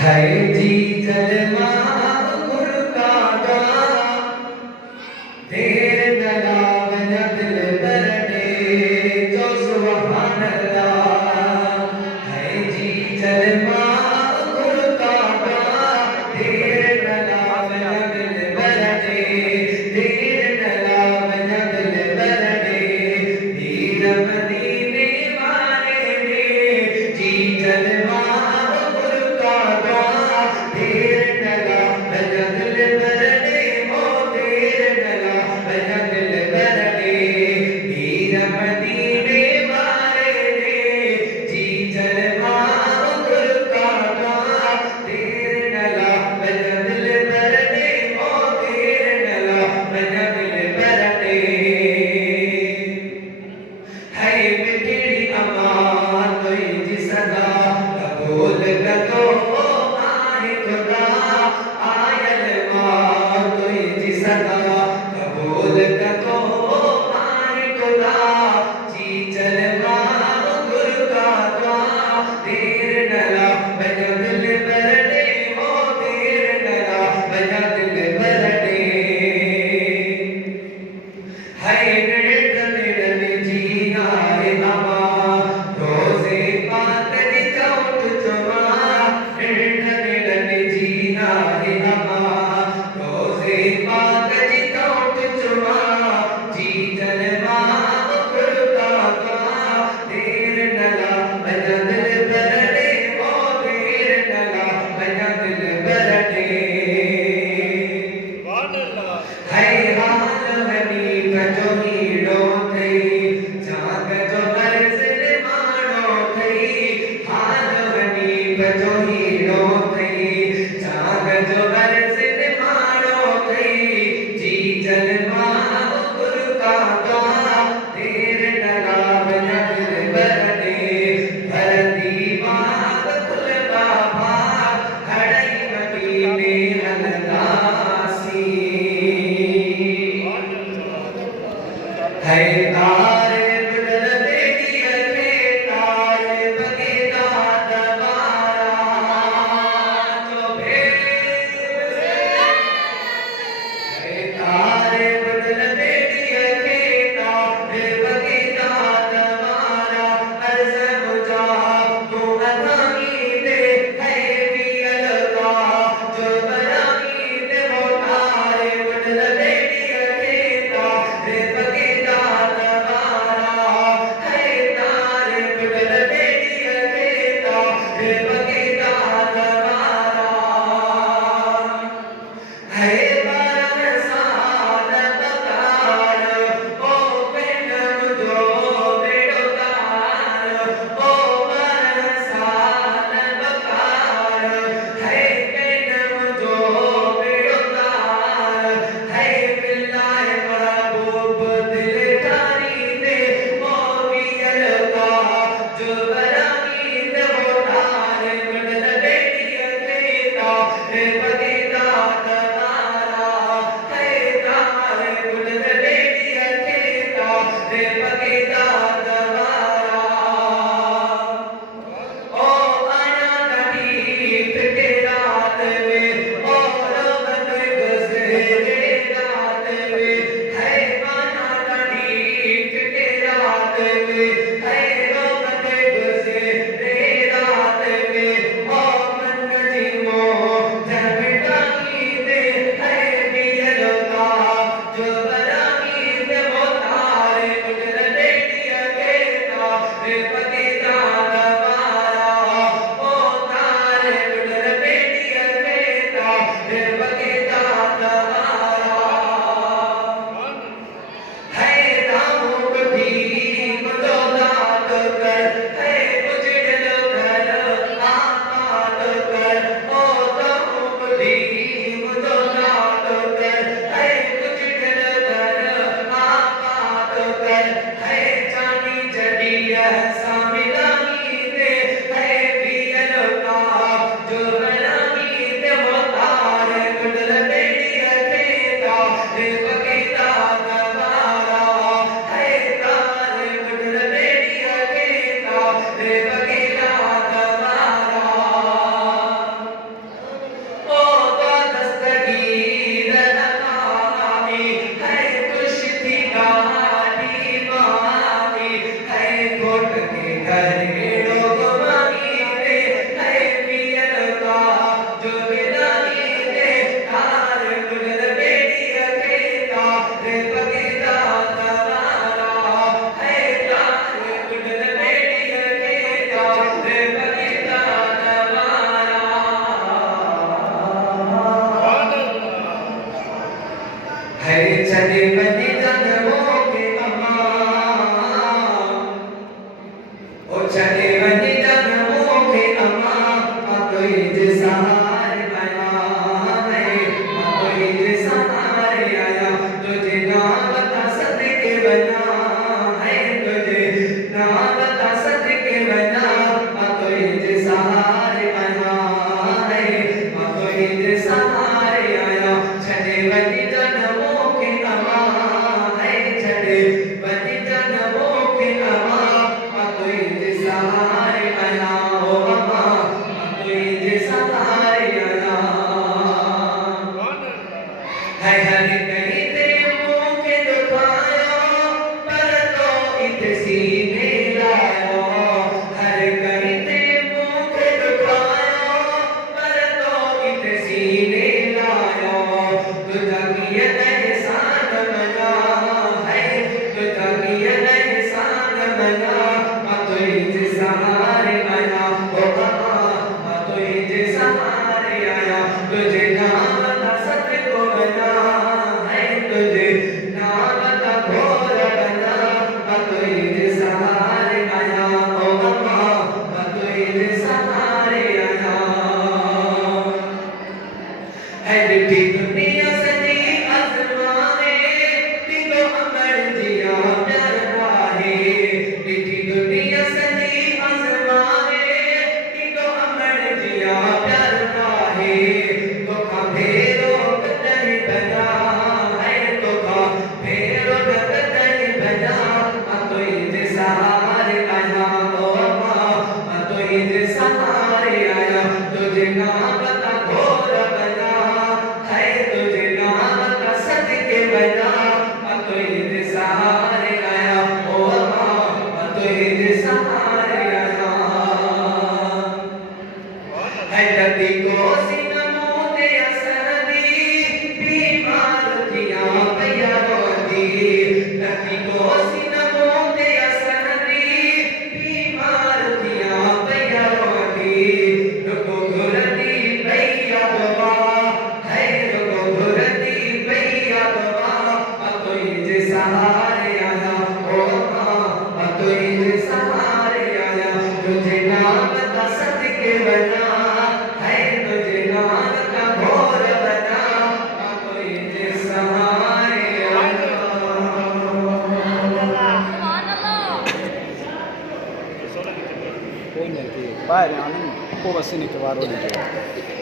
है जी जलवा गुर का तेरे नलाब नदिल बरने जो सुभान अल्लाह। है जी जलवा गुर का तेरे नलाब नदिल बरने तेरे नलाब नदिल बरने नीर मदीने वाले ने जी जलवा Yes. रे बगीला दवारा ओ तो दस्तगीर नमाई है कुश्ती गाड़ी माई है घोट के घरेड़ो गुमाई रे है पियर का जो मिलाई रे तार गुजर बेड़ी अकेला रे बगीला दवारा है तार गुजर बेड़ी अकेला रे बगीला दवारा है चले बनी जन्मों के अम्मा ओ चले बनी जन्मों के अम्मा कोई सहारे आया है कोई सहारे आया तुझे ना बता सदके बना है तुझे ना बता सदके बना कोई सहारे आया है कोई सहारे आया चले बनी जन्मों के अम्मा है चले बनी जन्मों के अम्मा कोई सहारे आया ओ अम्मा कोई सहारे आया है हर कहीं ते मुंह के दुखाया पर तो इत सीने लाया हर कहीं ते मुंह के दुखाया पर तो इत सीने लाया तुझा किया एहसान मना है तुझा किया एहसान मना तुझे सहारे आया ओ अम्मा तुझे सहारे आया तुझे नाम का सत्य को बना है तुझे नाम का घोर बना तुझे सहारे आया ओ अम्मा तुझे सहारे आया है मिठी दुनिया सजी आसमाने दिलो अमर जिया प्यार वाहे मिठी दुनिया सजी आसमाने दिलो अमर जिया प्यार वाहे तो का भेरो कतई बना है तो का भेरो कतई बना तुझे सहारे आया ओ अम्मा तुझे सहारे आया तुझे नाम का घोर बना है तुझे नाम का सदके बना तुझे सहारे आया ओ अम्मा तुझे सहारे आया है नदी को सिनमो दे असदी बीमार दिया पैया रोदी नदी को सिनमो दे असदी बीमार दिया पैया रोदी रुको घुरती पैया दवा है रुको घुरती पैया दवा तुझे सहारे आया ओ अम्मा तुझे सहारे आया तुझे नाम का सदके बना है तुझे नाम का घोर बना तुझे सहारे आया Poi niente, pare, non può passare che va a